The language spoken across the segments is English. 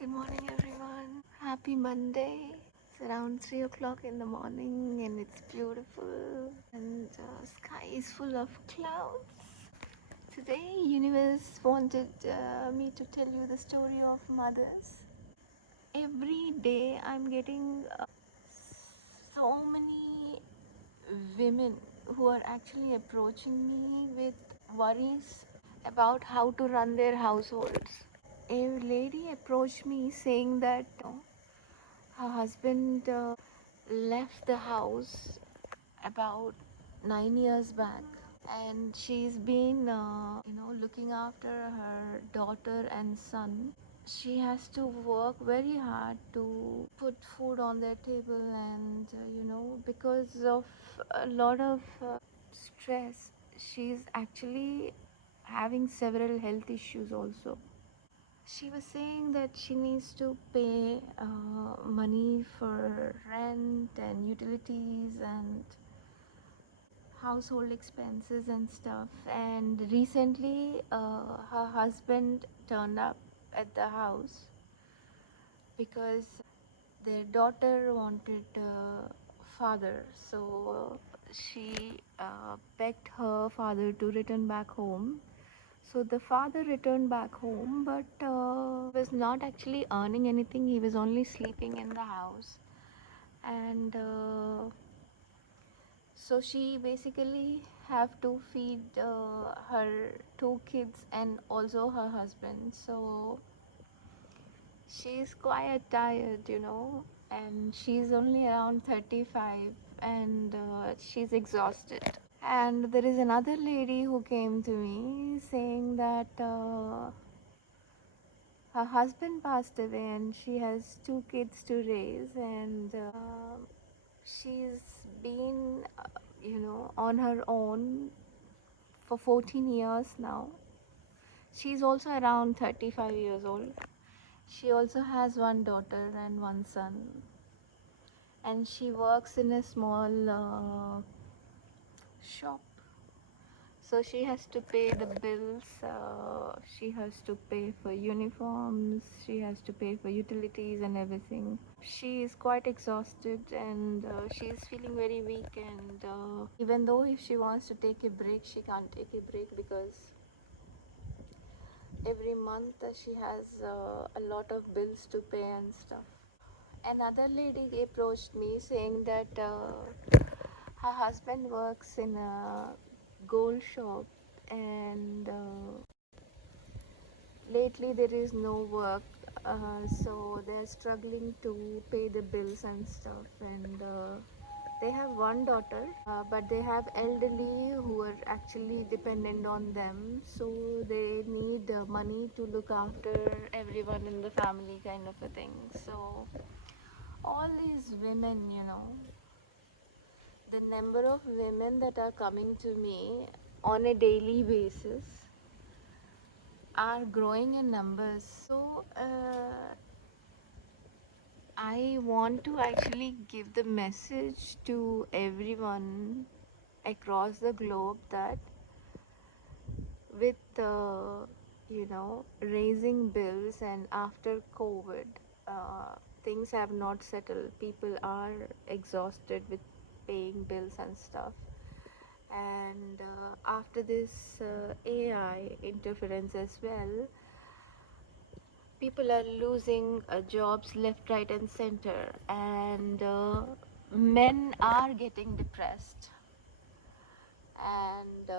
Good morning, everyone. Happy Monday. It's around 3 o'clock in the morning and it's beautiful and sky is full of clouds. Today, universe wanted me to tell you the story of mothers. Every day, I'm getting so many women who are actually approaching me with worries about how to run their households. A lady approached me saying that her husband left the house about 9 years back, and she's been, looking after her daughter and son. She has to work very hard to put food on their table, and because of a lot of stress, she's actually having several health issues also. She was saying that she needs to pay money for rent and utilities and household expenses and stuff. And recently, her husband turned up at the house because their daughter wanted father. So she begged her father to return back home. So the father returned back home, but was not actually earning anything. He was only sleeping in the house, and so she basically have to feed her two kids and also her husband. So she's quite tired, and she's only around 35, and she's exhausted. And there is another lady who came to me saying that her husband passed away and she has two kids to raise, and she's been on her own for 14 years now. She's also around 35 years old. She also has one daughter and one son, and she works in a small shop. So she has to pay the bills, she has to pay for uniforms, she has to pay for utilities and everything. She is quite exhausted, and she is feeling very weak, and even though if she wants to take a break, she can't take a break because every month she has a lot of bills to pay and stuff. Another lady approached me saying that her husband works in a gold shop, and lately there is no work, so they're struggling to pay the bills and stuff. And they have one daughter, but they have elderly who are actually dependent on them, so they need money to look after everyone in the family, kind of a thing. So all these women, the number of women that are coming to me on a daily basis are growing in numbers. So I want to actually give the message to everyone across the globe that with raising bills, and after COVID, things have not settled. People are exhausted with paying bills and stuff. And after this AI interference as well, people are losing jobs left, right, and center, and men are getting depressed, and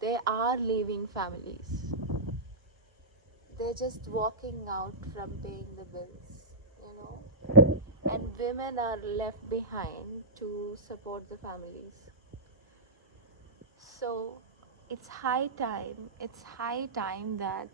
they are leaving families. They're just walking out from paying the bills, and women are left behind to support the families. So it's high time that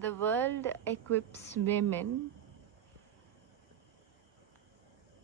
the world equips women.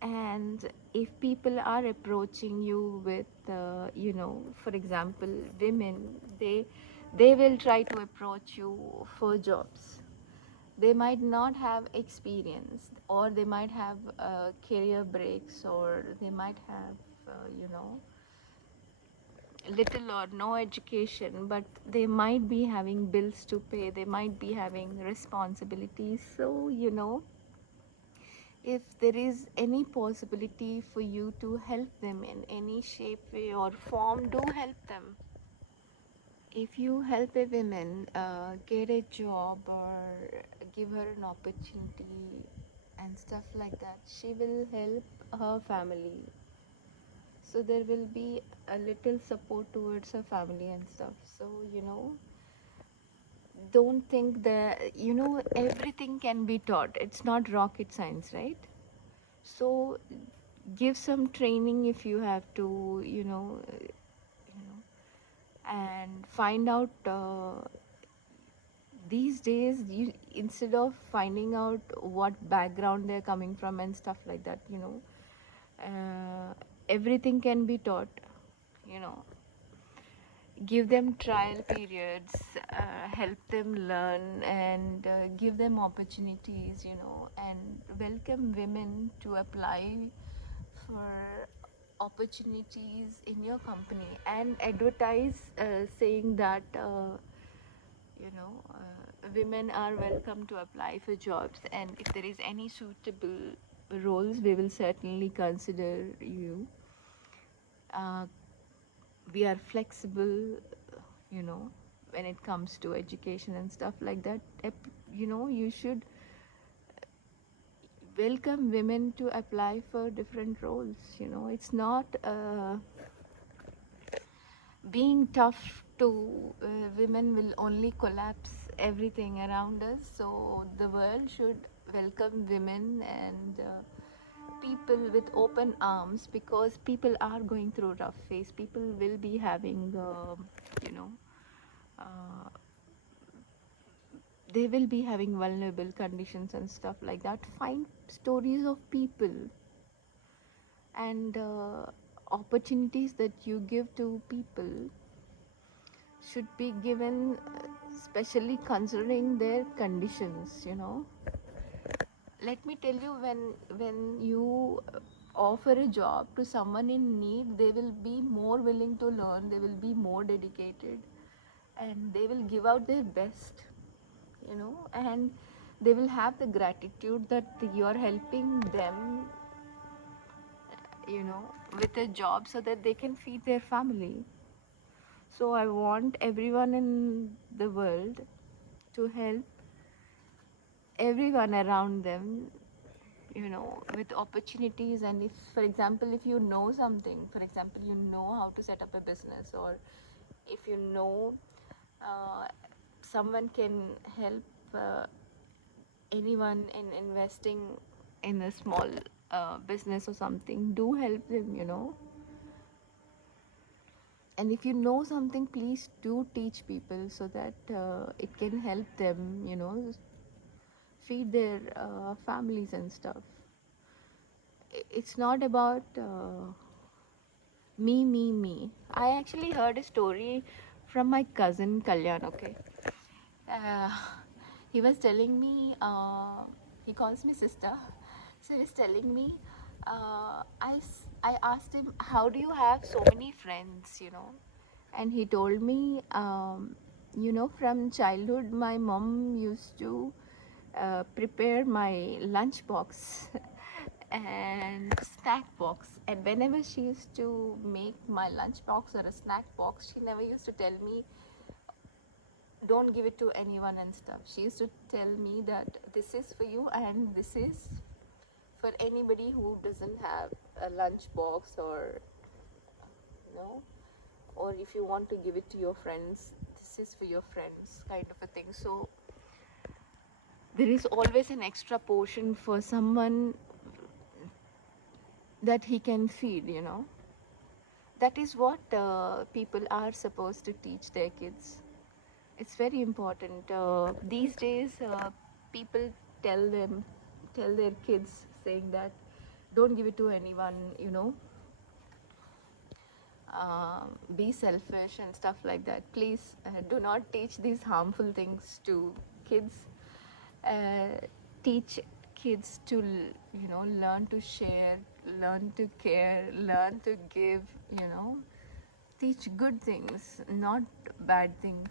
And if people are approaching you with for example, women, they will try to approach you for jobs. They might not have experience, or they might have career breaks, or they might have little or no education, but they might be having bills to pay, they might be having responsibilities. So, if there is any possibility for you to help them in any shape, way, or form, do help them. If you help a woman get a job or give her an opportunity and stuff like that, she will help her family. So there will be a little support towards her family and stuff. So, don't think that, everything can be taught. It's not rocket science, right? So give some training if you have to, and find out. These days, instead of finding out what background they're coming from and stuff like that, everything can be taught. You know, give them trial periods, help them learn, and give them opportunities. And welcome women to apply for opportunities in your company, and advertise saying that women are welcome to apply for jobs, and if there is any suitable roles, we will certainly consider you. uh, we are flexible, you know when it comes to education and stuff like that. You should welcome women to apply for different roles. It's not being tough to women will only collapse everything around us. So the world should welcome women and people with open arms, because people are going through rough phase. People will be having you know uh, they will be having vulnerable conditions and stuff like that. Find stories of people and opportunities that you give to people should be given, especially considering their conditions. Let me tell you, when you offer a job to someone in need, they will be more willing to learn, they will be more dedicated, and they will give out their best. And they will have the gratitude that you are helping them, you know with a job, so that they can feed their family. So I want everyone in the world to help everyone around them, with opportunities. And if, for example, if you know something, for example, you know how to set up a business, or if uh, someone can help anyone in investing in a small business or something, do help them. And if you know something, please do teach people, so that it can help them, feed their families and stuff. It's not about me. I actually heard a story from my cousin Kalyan, okay? Uh, he was telling me, he calls me sister. So he's telling me, I asked him, how do you have so many friends? And he told me, from childhood, my mom used to prepare my lunch box and snack box. And whenever she used to make my lunch box or a snack box, she never used to tell me, don't give it to anyone and stuff. She used to tell me that this is for you, and this is for anybody who doesn't have a lunch box, or you know or if you want to give it to your friends, this is for your friends, kind of a thing. So there is always an extra portion for someone that he can feed. That is what people are supposed to teach their kids. It's very important. These days, people tell their kids, saying that don't give it to anyone. Be selfish and stuff like that. Please do not teach these harmful things to kids. Uh, Teach kids to, learn to share, learn to care, learn to give. teach good things, not bad things.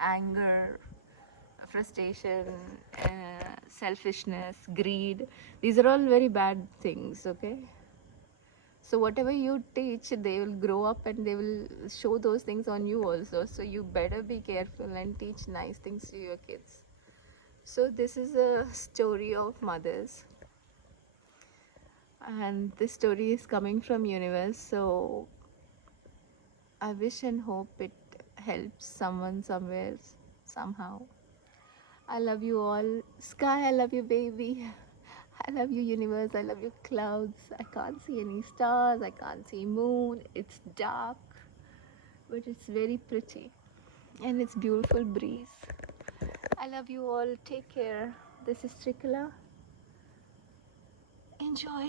Anger, frustration, selfishness, greed, these are all very bad things, okay? So whatever you teach, they will grow up and they will show those things on you also. So you better be careful and teach nice things to your kids. So this is a story of mothers, and this story is coming from universe. So I wish and hope it helps someone somewhere, somehow. I love you all. Sky, I love you, baby. I love you, universe. I love you, clouds. I can't see any stars. I can't see moon. It's dark, but it's very pretty. And it's beautiful breeze. I love you all. Take care. This is Trikala. Enjoy.